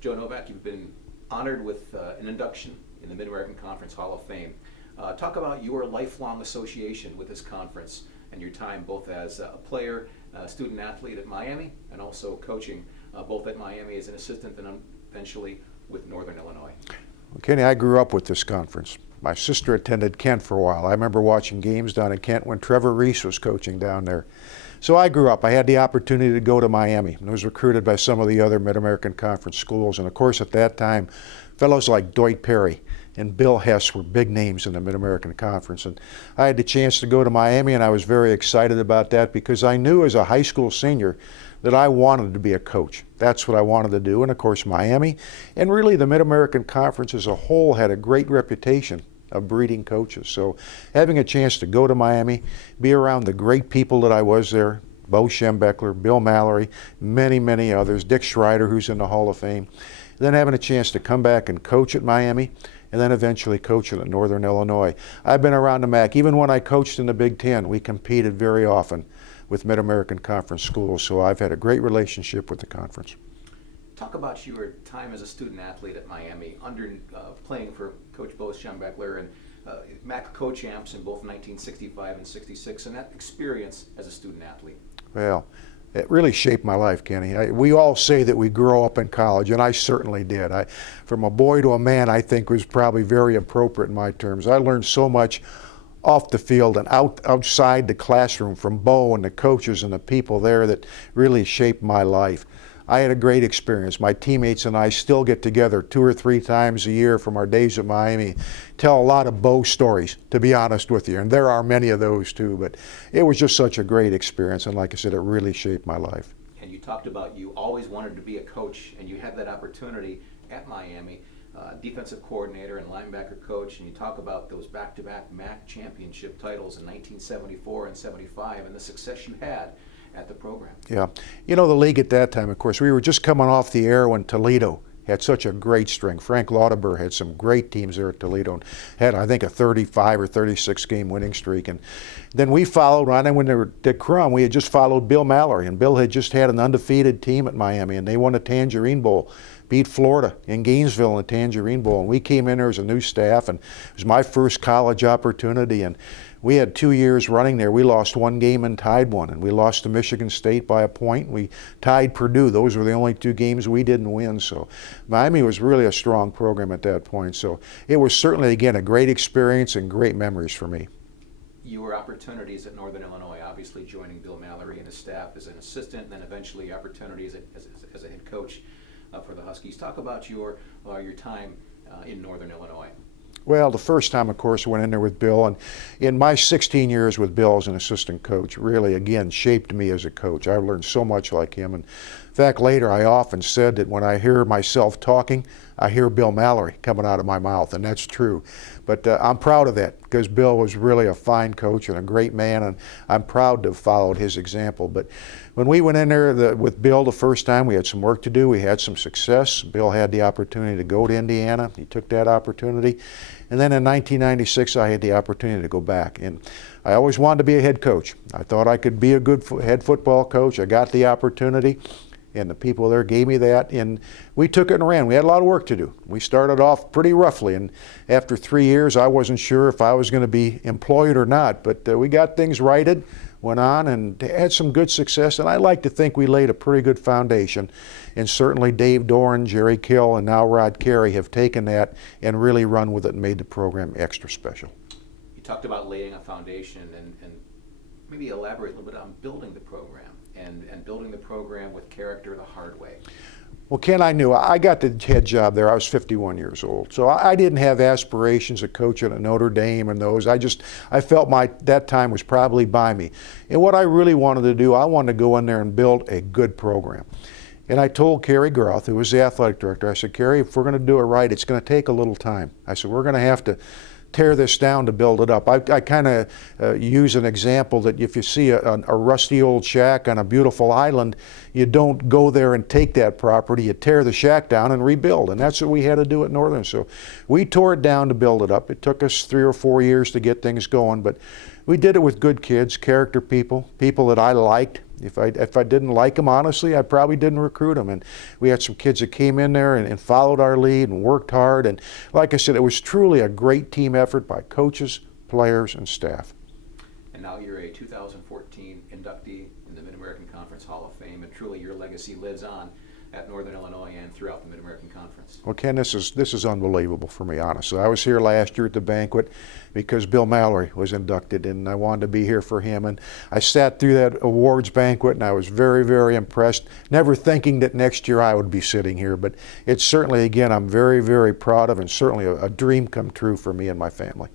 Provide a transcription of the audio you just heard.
Joe Novak, you've been honored with an induction in the MidAmerican Conference Hall of Fame. Talk about your lifelong association with this conference and your time both as a player, student athlete at Miami, and also coaching both at Miami as an assistant and eventually with Northern Illinois. Well, Kenny, I grew up with this conference. My sister attended Kent for a while. I remember watching games down in Kent when Trevor Reese was coaching down there. So I grew up. I had the opportunity to go to Miami. I was recruited by some of the other MidAmerican Conference schools. And of course, at that time, fellows like Dwight Perry and Bill Hess were big names in the MidAmerican Conference. And I had the chance to go to Miami, and I was very excited about that because I knew as a high school senior that I wanted to be a coach. That's what I wanted to do. And of course, Miami, and really the MidAmerican Conference as a whole, had a great reputation of breeding coaches. So having a chance to go to Miami, be around the great people that I was there, Bo Schembechler, Bill Mallory, many, many others, Dick Schreider, who's in the Hall of Fame, then having a chance to come back and coach at Miami, and then eventually coaching at Northern Illinois. I've been around the MAC. Even when I coached in the Big Ten, we competed very often with MidAmerican Conference schools, so I've had a great relationship with the conference. Talk about your time as a student athlete at Miami, playing for Coach Bo Schembechler and MAC co-champs in both 1965 and 66, and that experience as a student athlete. Well, it really shaped my life, Kenny. We all say that we grow up in college, and I certainly did. From a boy to a man, I think was probably very appropriate in my terms. I learned so much off the field and outside the classroom from Bo and the coaches and the people there that really shaped my life. I had a great experience. My teammates and I still get together 2 or 3 times a year from our days at Miami, tell a lot of Bo stories, to be honest with you, and there are many of those too, but it was just such a great experience, and like I said, it really shaped my life. And you talked about you always wanted to be a coach, and you had that opportunity at Miami, defensive coordinator and linebacker coach, and you talk about those back-to-back MAC championship titles in 1974 and 75 and the success you had at the program. Yeah. You know, the league at that time, of course, we were just coming off the air when Toledo had such a great string. Frank Lauterbur had some great teams there at Toledo and had, I think, a 35 or 36 game winning streak. And then we followed on, and when they were Dick Crum, we had just followed Bill Mallory, and Bill had just had an undefeated team at Miami, and they won the Tangerine Bowl, beat Florida in Gainesville in the Tangerine Bowl. And we came in there as a new staff, and it was my first college opportunity. And we had 2 years running there. We lost 1 game and tied 1, and we lost to Michigan State by a point. We tied Purdue. Those were the only 2 games we didn't win. So Miami was really a strong program at that point. So it was certainly, again, a great experience and great memories for me. Your opportunities at Northern Illinois, obviously joining Bill Mallory and his staff as an assistant, and then eventually opportunities as a head coach for the Huskies. Talk about your time in Northern Illinois. Well, the first time, of course, I went in there with Bill, and in my 16 years with Bill as an assistant coach, really, again, shaped me as a coach. I learned so much like him. And in fact, later, I often said that when I hear myself talking, I hear Bill Mallory coming out of my mouth, and that's true. But I'm proud of that because Bill was really a fine coach and a great man, and I'm proud to have followed his example. But when we went in there with Bill the first time, we had some work to do. We had some success. Bill had the opportunity to go to Indiana. He took that opportunity. And then in 1996, I had the opportunity to go back. And I always wanted to be a head coach. I thought I could be a good head football coach. I got the opportunity, and the people there gave me that. And we took it and ran. We had a lot of work to do. We started off pretty roughly. And after 3 years, I wasn't sure if I was going to be employed or not. But we got things righted, went on, and had some good success. And I like to think we laid a pretty good foundation. And certainly Dave Doran, Jerry Kill, and now Rod Carey have taken that and really run with it and made the program extra special. You talked about laying a foundation, and maybe elaborate a little bit on building the program and building the program with character the hard way. Well, Ken, I knew I got the head job there. I was 51 years old. So I didn't have aspirations of coaching at Notre Dame and those. I felt that time was probably by me. And what I really wanted to do, I wanted to go in there and build a good program. And I told Kerry Groth, who was the athletic director, I said, Kerry, if we're going to do it right, it's going to take a little time. I said, we're going to have to tear this down to build it up. I kind of use an example that if you see a rusty old shack on a beautiful island, you don't go there and take that property. You tear the shack down and rebuild. And that's what we had to do at Northern. So we tore it down to build it up. It took us 3 or 4 years to get things going, but we did it with good kids, character people, people that I liked, If I didn't like them, honestly, I probably didn't recruit them. And we had some kids that came in there and followed our lead and worked hard. And like I said, it was truly a great team effort by coaches, players, and staff. And now you're a 2014 inductee in the MidAmerican Conference Hall of Fame, and truly your legacy lives on at Northern Illinois and throughout the MidAmerican Conference. Well, Ken, this is unbelievable for me, honestly. I was here last year at the banquet because Bill Mallory was inducted, and I wanted to be here for him. And I sat through that awards banquet, and I was very, very impressed, never thinking that next year I would be sitting here. But it's certainly, again, I'm very, very proud of, and certainly a dream come true for me and my family.